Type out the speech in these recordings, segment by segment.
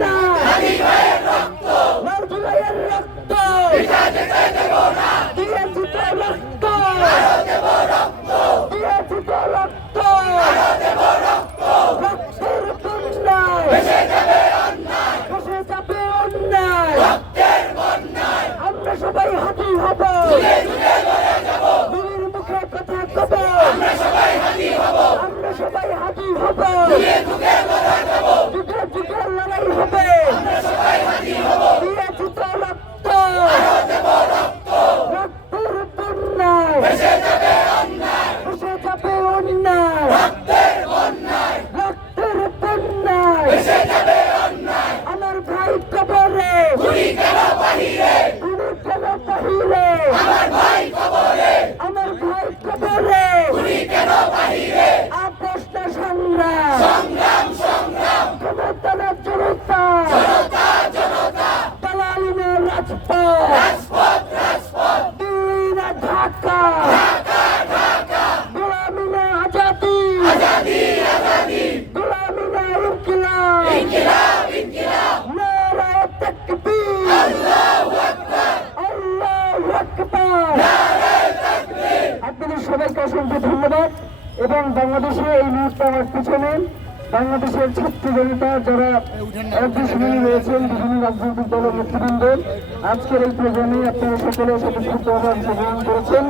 না লাল ভাইয়ের রক্ত দিয়েছি তো রক্ত দিয়েছি তো রক্ত রক্তের বন্যায় ভেসে যাবে অন্যায় আমরা সবাই হাতি হব বীর মুখে কথা কব আমরা সবাই হাতি হব যুগে যুগে লড়াই হবে দিয়েছি তো রক্ত রক্তের বন্যায় ভেসে যাবে অন্যায় রক্তের বন্যায় আমার ভাই কবরে গুলি কেন বাহিরে আমার ভাই কবরে আপোষ না সংগ্রাম ক্ষমতার জনতা দালালি না রাজপথ দিন ঢাকা গোলামি না আজাদি গোলামি না ইনকিলাব নারায়ে তাকবীর আল্লাহু আকবার। আপনাদের সবাইকে অসংখ্য ধন্যবাদ। এবং বাংলাদেশে এই মুহূর্তে আমার পিছনে বাংলাদেশের ছাত্র জনতা যারা অগ্রসরী রয়েছেন বিভিন্ন রাজনৈতিক দলের নেতৃবৃন্দ আজকের এই প্রোগ্রামে আপনারা সকলে স্বতঃস্ফূর্তভাবে অংশগ্রহণ করেছেন।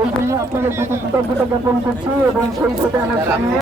এই জন্য আপনাদের প্রতি কৃতজ্ঞতা জ্ঞাপন করছি এবং সেই সাথে আমার সামনে